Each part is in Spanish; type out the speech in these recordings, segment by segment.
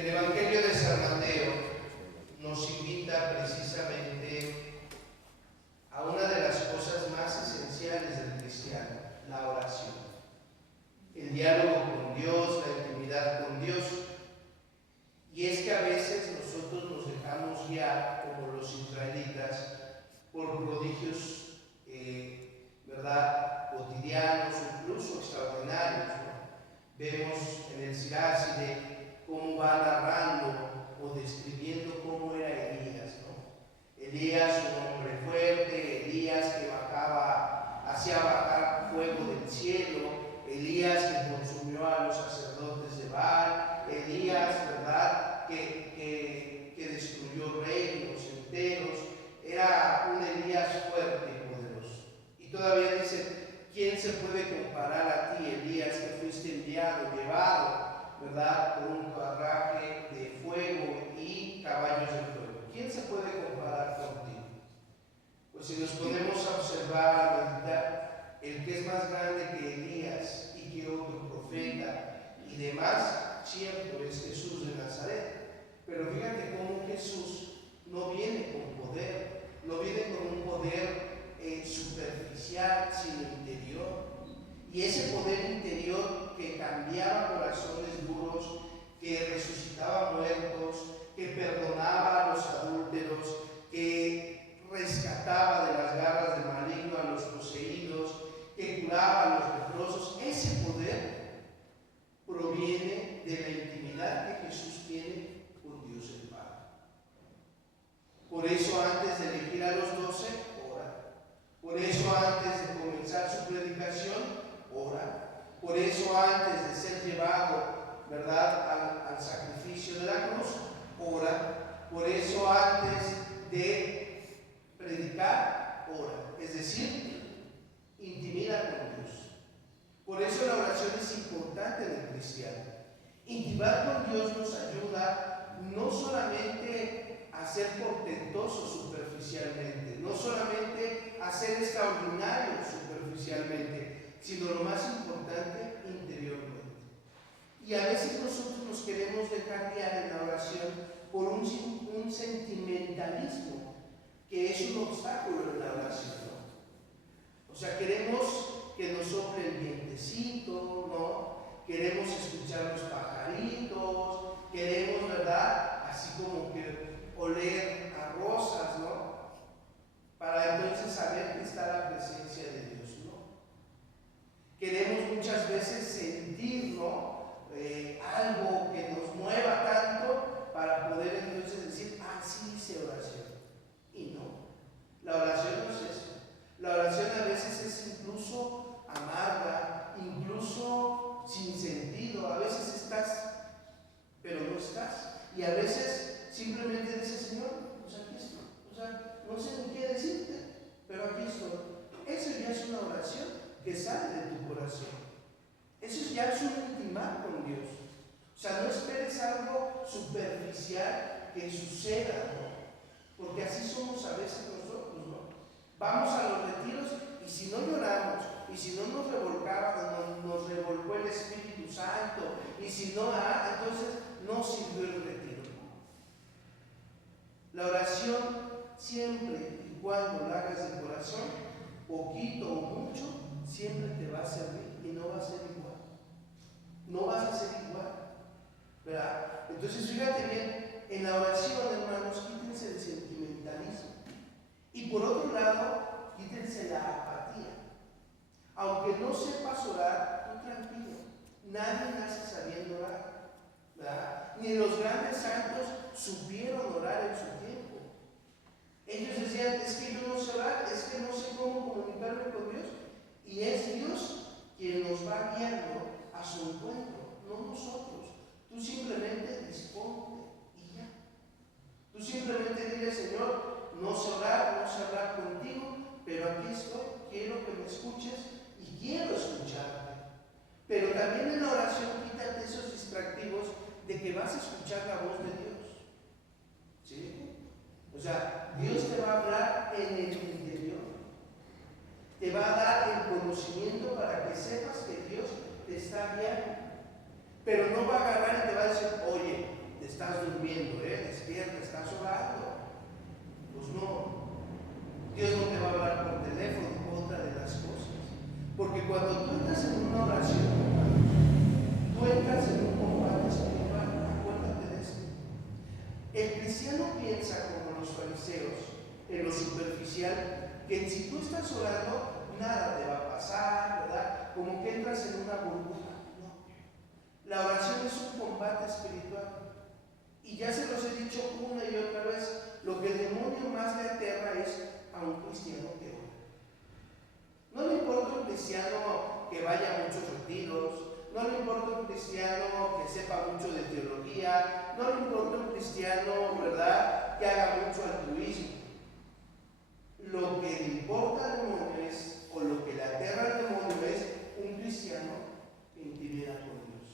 El Evangelio de San Mateo nos invita precisamente a una de las cosas más esenciales del cristiano, la oración. El diálogo con Dios, la intimidad con Dios. Y es que a veces nosotros nos dejamos guiar, como los israelitas, por prodigios, ¿verdad?, cotidianos, incluso extraordinarios, ¿no? Vemos en el Siracide cómo va narrando o describiendo cómo era Elías, ¿no? Elías, un hombre fuerte, Elías que hacía bajar fuego del cielo, Elías que consumió a los sacerdotes de Baal, Elías, ¿verdad?, que destruyó reinos enteros. Era un Elías fuerte y poderoso. Y todavía dice: ¿quién se puede comparar a ti, Elías, que fuiste enviado, llevado, ¿verdad?, por un carruaje de fuego y caballos de fuego? ¿Quién se puede comparar contigo? Pues si nos ponemos a observar, a meditar, el que es más grande que Elías y que otro profeta y demás, cierto, es Jesús de Nazaret. Pero fíjate cómo Jesús no viene con poder, no viene con un poder superficial, sino interior. Y ese poder interior que cambiaba corazones duros, que resucitaba muertos, que perdonaba a los adúlteros, que rescataba de las garras del maligno a los poseídos, que curaba a los leprosos, ese poder proviene de la intimidad que Jesús tiene con Dios el Padre. Por eso antes de elegir a los 12, ora. Por eso antes de comenzar su predicación, ora. Por eso antes de ser llevado, ¿verdad?, al sacrificio de la cruz, ora. Por eso antes de predicar, ora. Es decir, intimida con Dios. Por eso la oración es importante en el cristiano. Intimar con Dios nos ayuda no solamente a ser portentosos superficialmente, no solamente a ser extraordinarios superficialmente, sino lo más importante, interiormente. Y a veces nosotros nos queremos dejar guiar en la oración por un sentimentalismo que es un obstáculo en la oración, ¿no? O sea, queremos que nos sople el vientecito, ¿no? Queremos escuchar los pajaritos, queremos, ¿verdad?, así como que oler a rosas, ¿no?, para entonces saber que está la presencia de Dios, ¿no? Queremos muchas veces sentir, ¿no?, algo que nos mueva tanto para poder entonces decir: ah, sí hice oración. Y no, la oración no es eso. La oración a veces es incluso amarga, incluso sin sentido. A veces estás, pero no estás. Y a veces simplemente dices: Señor, pues aquí estoy. O sea, no sé ni qué decirte, pero aquí estoy. Eso ya es una oración que sale de tu corazón. Eso ya es un intimar con Dios. O sea, no esperes algo superficial que suceda, ¿no? Porque así somos a veces nosotros, ¿no? Vamos a los retiros y si no lloramos, y si no nos revolcó el Espíritu Santo, y si no, entonces no sirvió el retiro. La oración, siempre y cuando la hagas de corazón, poquito o mucho, siempre te va a servir y no va a ser igual. No vas a ser igual, ¿verdad? Entonces fíjate bien, en la oración, hermanos, quítense el sentimentalismo. Y por otro lado, quítense la apatía. Aunque no sepas orar, tú tranquilo. Nadie nace sabiendo orar, ¿verdad? Ni los grandes santos supieron orar en su tiempo. Ellos decían: es que yo no sé orar, es que no sé cómo comunicarme con Dios. Y es Dios quien nos va guiando a su encuentro, no nosotros. Tú simplemente disponte y ya. Tú simplemente dile: Señor, no sé hablar contigo, pero aquí estoy, quiero que me escuches y quiero escucharte. Pero también en la oración quítate esos distractivos de que vas a escuchar la voz de Dios. ¿Sí? O sea, Dios te va a hablar en el interior. Te va a dar el conocimiento para que sepas que Dios te está guiando. Pero no va a agarrar y te va a decir: oye, te estás durmiendo, despierta, estás orando. Pues no, Dios no te va a hablar por teléfono, otra de las cosas. Porque cuando tú entras en una oración, tú entras en un combate espiritual, acuérdate de esto. El cristiano piensa como los fariseos, en lo superficial, que si tú estás orando, nada te va a pasar, ¿verdad? Como que entras en una burbuja. No. La oración es un combate espiritual. Y ya se los he dicho una y otra vez, lo que el demonio más le aterra es a un cristiano que ora. No le importa un cristiano que vaya a muchos retiros, no le importa un cristiano que sepa mucho de teología, no le importa un cristiano, ¿verdad?, que haga mucho altruismo. Lo que le importa al demonio es, o lo que le aterra al demonio es un cristiano que intimida con Dios,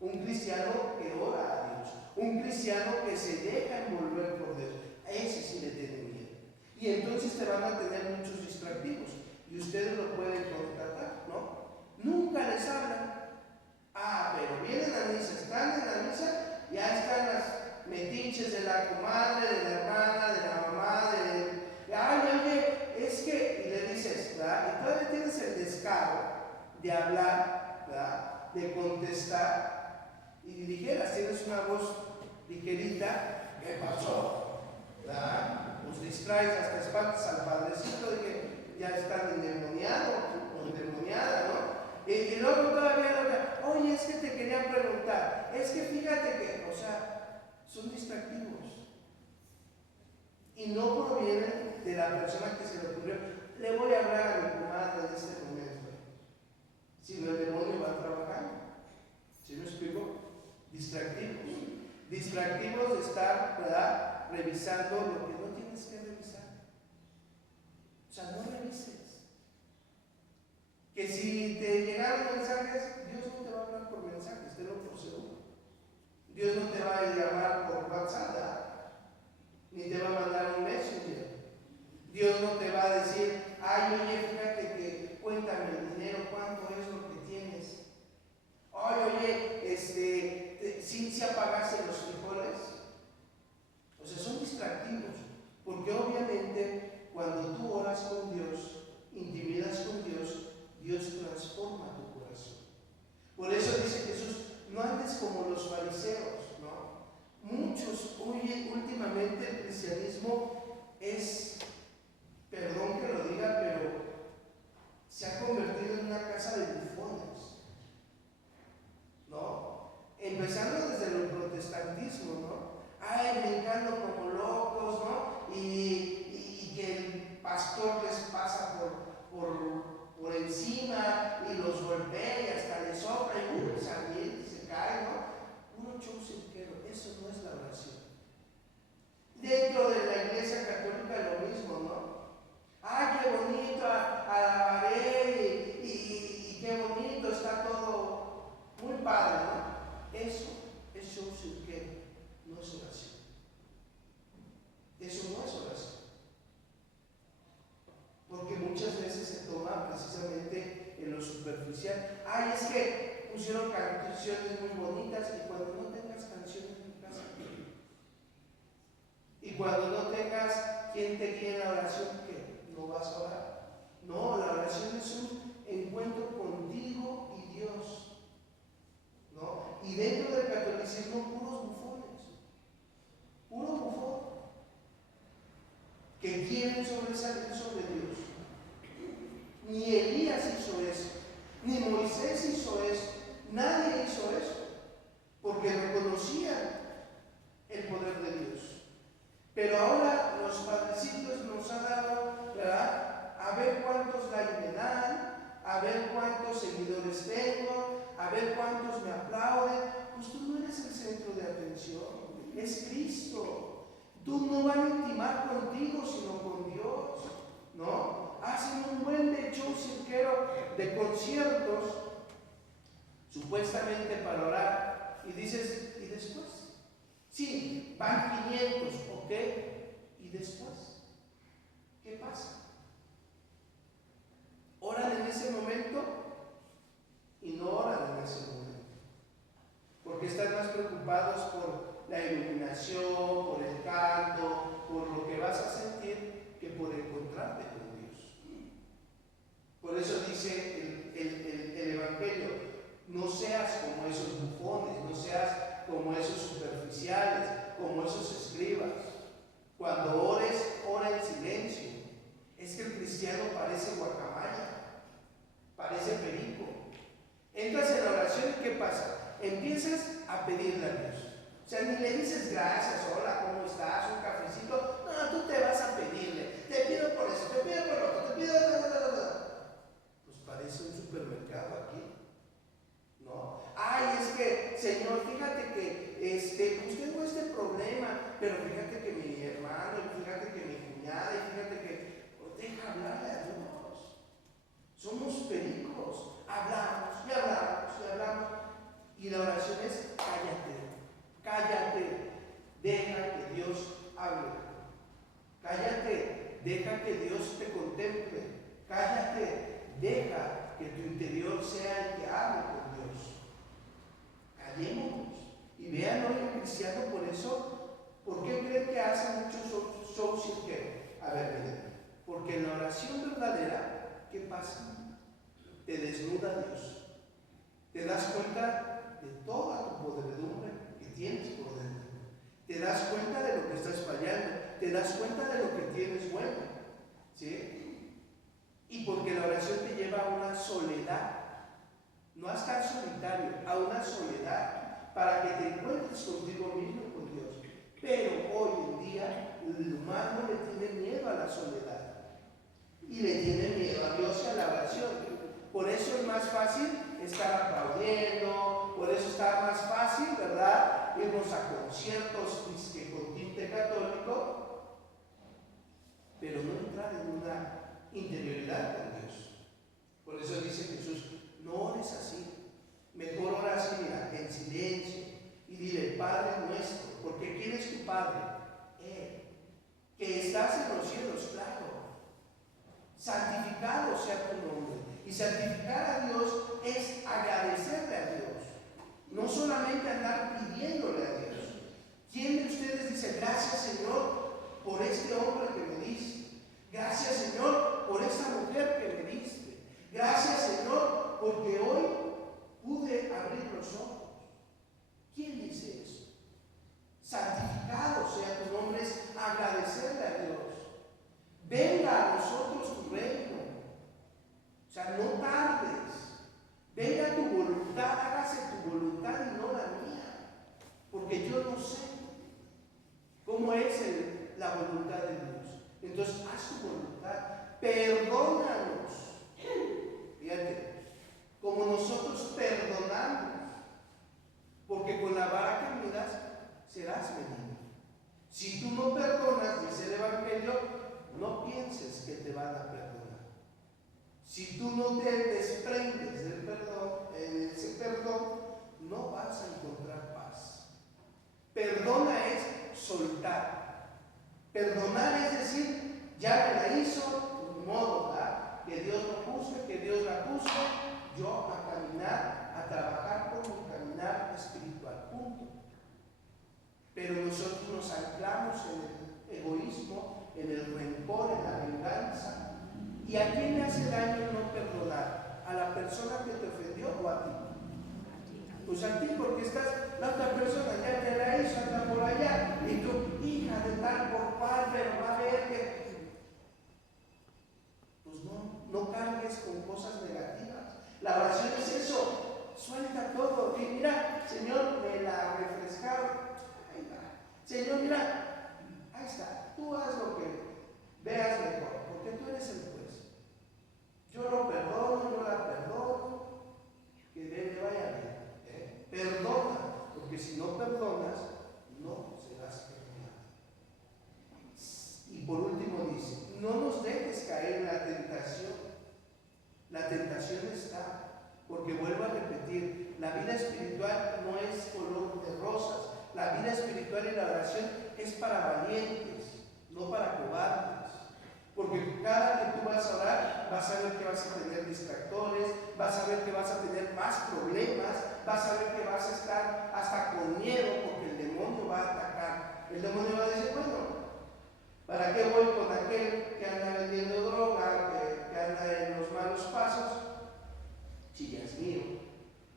un cristiano que ora a Dios, un cristiano que se deja envolver por Dios. A ese sí le tiene miedo. Y entonces te van a tener muchos distractivos y ustedes lo pueden contratar, ¿no? Nunca les hablan. Pero vienen a misa, están en la misa, ya están las metiches de la comadre, de la hermana, de la mamá, oye, es que, y le dices, ¿verdad? Y todavía tienes el descaro de hablar, ¿verdad?, de contestar, y dijeras, tienes una voz ligerita, ¿qué pasó? ¿Verdad? Pues distraes, hasta espantas al padrecito de que ya están endemoniado o endemoniada, ¿no? Y luego todavía oye, es que te quería preguntar, es que fíjate que, o sea, son distractivos y no provienen de la persona que se le ocurrió. Le voy a hablar a mi comadre en este momento, sino el demonio va trabajando. ¿Sí me explico? Distractivos de estar, ¿verdad?, revisando lo que no tienes que revisar. O sea, no revises. Que si te llegaron mensajes, Dios no te va a hablar por mensajes, te lo por seguro. Dios no te va a llamar por WhatsApp, ¿verdad?, ni te va a mandar un messenger. Dios no te va a decir, oye, fíjate que cuéntame el dinero, cuánto es lo que tienes. Oye, si apagaste los frijoles. O sea, son distractivos, porque obviamente cuando tú oras con Dios, intimidas con Dios, Dios transforma tu corazón. Por eso dice Jesús, no andes como los fariseos, ¿no? Muchos, últimamente el cristianismo es, perdón que lo diga, pero se ha convertido en una casa de bufones, ¿no? Empezando desde el protestantismo, ¿no? Brincando como locos, ¿no? Y que el pastor les pasa por encima y los golpea y hasta les sopla y se cae, ¿no? Puro show cirquero. Eso no es la oración. Dentro de la iglesia católica lo mismo, ¿no? Qué bonito, alabaré y qué bonito, está todo muy padre, ¿no? Eso es show cirquero, no es oración. Eso no es oración. Porque muchas veces se toma precisamente en lo superficial. Es que pusieron canciones muy bonitas, y cuando no tengas canciones en tu casa, y cuando no tengas quien te guíe en la oración, ¿qué? ¿No vas a orar? No, la oración es un encuentro contigo y Dios, ¿no? Y dentro del catolicismo, puros bufones, puro bufón, que quieren sobresalir sobre Dios. Ni Elías hizo eso, ni Moisés hizo eso, nadie hizo eso, porque reconocían el poder de Dios. Pero ahora los padrecitos nos han dado, ¿verdad?, a ver cuántos likes me dan, a ver cuántos seguidores tengo, a ver cuántos me aplauden. Pues tú no eres el centro de atención, es Cristo. Tú no vas a intimar contigo, sino con Dios, ¿no? Hacen un buen de show cirquero de conciertos, supuestamente para orar, y dices, ¿y después? Sí, van 500, ¿ok? ¿Y después? ¿Qué pasa? Oran en ese momento y no oran en ese momento, porque están más preocupados por la iluminación, por el canto, por lo que vas a sentir, que por encontrarte con Dios. Por eso dice el Evangelio: no seas como esos bufones, no seas como esos superficiales, como esos escribas. Cuando ores, ora en silencio. Es que el cristiano parece guacamaya, parece perico. Entras en la oración y ¿qué pasa? Empiezas a pedirle a Dios. O sea, ni le dices gracias, hola, ¿cómo estás? Un cafecito. No, tú te vas a pedirle. Te pido por eso, te pido por lo otro, te pido... Pues parece un supermercado aquí, ¿no? Ay, es que, Señor, fíjate que pues tengo este problema, pero fíjate que mi hermano, y fíjate que mi cuñada, y fíjate que... Pues deja hablarle a Dios. Somos pericos. Hablamos y hablamos y hablamos. Y la oración es: cállate, deja que Dios hable. Cállate, deja que Dios te contemple. Cállate, deja que tu interior sea el que hable con Dios. Callémonos. Y vean hoy el cristiano, por eso, ¿por qué creen que hace muchos shows cirqueros? A ver, miren, porque en la oración verdadera, ¿qué pasa? Te desnuda Dios. Te das cuenta de toda tu podredumbre que tienes por dentro. Te das cuenta de lo que estás fallando. Te das cuenta de lo que tienes bueno. ¿Sí? Y porque la oración te lleva a una soledad. No a estar solitario, a una soledad, para que te encuentres contigo mismo, con Dios. Pero hoy en día el humano le tiene miedo a la soledad y le tiene miedo a Dios y a la oración. Por eso es más fácil estar aplaudiendo, por eso está más fácil, ¿verdad?, irnos a conciertos con tinte católico, pero no entrar en una interioridad con Dios. Por eso dice Jesús: no ores así, mejor ora así, mira, en silencio, y dile: Padre nuestro, porque ¿quién es tu Padre? Él, que estás en los cielos, claro. Santificado sea tu nombre. Y santificar a Dios es agradecerle a Dios, no solamente andar pidiéndole a Dios. ¿Quién de ustedes dice: gracias, Señor, por este hombre que me diste? Gracias, Señor, por esta mujer que me diste. Gracias, Señor, porque hoy pude abrir los ojos. ¿Quién dice eso? Santificado sea tu nombre es agradecerle a Dios. Venga a nosotros tu reino. O sea, no tardes. Venga tu voluntad, hágase tu voluntad y no la mía. Porque yo no sé cómo es la voluntad de Dios. Entonces, haz tu voluntad. Perdónanos. Fíjate, como nosotros perdonamos. Porque con la vara que miras serás medido. Si tú no perdonas, dice el Evangelio, no pienses que te van a perdonar. Si tú no te desprendes del perdón, en ese perdón no vas a encontrar paz. Perdona es soltar. Perdonar es decir: ya me la hizo, de modo, ¿verdad? Que Dios no juzgue, que Dios la juzgue. Yo a caminar, a trabajar por mi caminar espiritual. Punto. Pero nosotros nos anclamos en el egoísmo, en el rencor, en la venganza. ¿Y a quién le hace daño no perdonar? ¿A la persona que te ofendió o a ti? Pues a ti, porque la otra persona ya te la hizo, anda por allá, y tú, hija de tal por cual, pero va a ver que... Pues no cargues con cosas negativas. La oración es eso: suelta todo. Y mira, Señor, me la refrescaron. Ahí va. Señor, mira, ahí está. Tú haz lo que veas mejor, porque tú eres el juez. Yo lo perdono, yo la perdono, que le vaya bien. Perdona, porque si no perdonas, no serás perdonado. Y por último dice: no nos dejes caer en la tentación. La tentación está, porque vuelvo a repetir, la vida espiritual no es color de rosas. La vida espiritual y la oración es para valientes, no para cobardes. Porque cada que tú vas a orar, vas a ver que vas a tener distractores, vas a ver que vas a tener más problemas, vas a ver que vas a estar hasta con miedo, porque el demonio va a el demonio va a decir, bueno, ¿para qué voy con aquel que anda vendiendo droga, que anda en los malos pasos? Si ya es mío.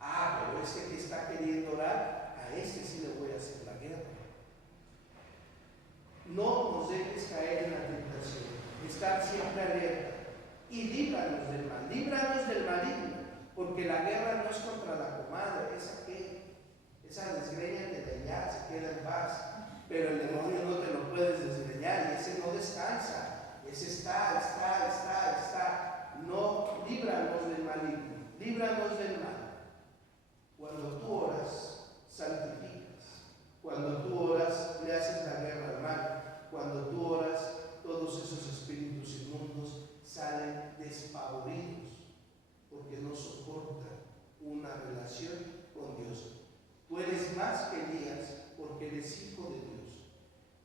Pero ese que está queriendo orar, a ese sí le voy a hacer la guerra. No nos dejes caer en la tentación, estar siempre alerta y líbranos del mal, líbranos del maligno, porque la guerra no es contra la comadre, esa desgréñate ya, se queda en paz, pero el demonio no te lo puedes desgreñar y ese no descansa, ese está. No, líbranos del maligno, líbranos del mal. Cuando tú oras, santificas. Cuando tú oras, le haces la guerra al mal. Cuando tú oras, todos esos espíritus inmundos salen despavoridos porque no soportan una relación con Dios. Tú eres más que Elías porque eres hijo de Dios.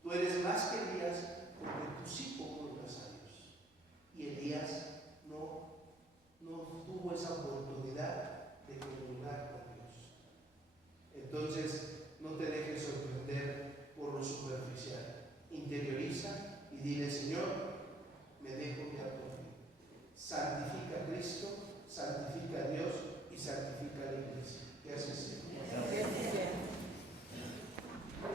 Tú eres más que Elías porque tus hijos honras a Dios. Y Elías no tuvo esa oportunidad de comunicar con Dios. Entonces, no te dejes sorprender por lo superficial. Interioriza y dile, Señor,